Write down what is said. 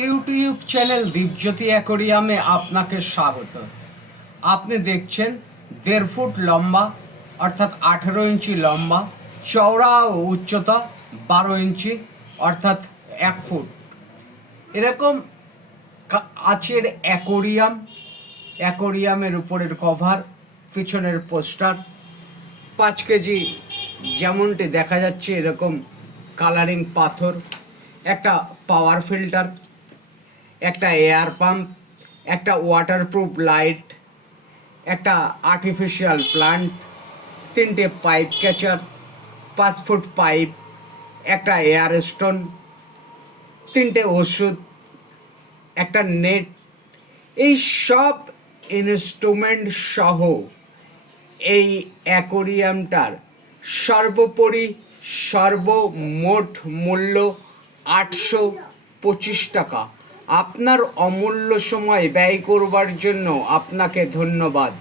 YouTube channel Dipjyoti অ্যাকোরিয়ামে আপনাকে স্বাগত। আপনি দেখছেন 1.5 ফুট লম্বা অর্থাৎ 18 ইঞ্চি লম্বা, চওড়া ও উচ্চতা 12 ইঞ্চি অর্থাৎ 1 ফুট এরকম কাচের অ্যাকোরিয়ামের উপরের কভার, পিছনের পোস্টার, 5 কেজি যেমনটি দেখা যাচ্ছে এরকম কালারিং পাথর, একটা পাওয়ার ফিল্টার, একটা এয়ার পাম্প, একটা ওয়াটারপ্রুফ লাইট, একটা আর্টিফিশিয়াল প্লান্ট, 3টে পাইপ ক্যাচার, 5 ফুট পাইপ, একটা এয়ার স্টোন, 3টে ওষুধ, একটা নেট, এই সব ইনস্ট্রুমেন্ট সহ এই অ্যাকোরিয়ামটার সর্বমোট মূল্য 825 টাকা। আপনার অমূল্য সময় ব্যয় করবার জন্য আপনাকে ধন্যবাদ।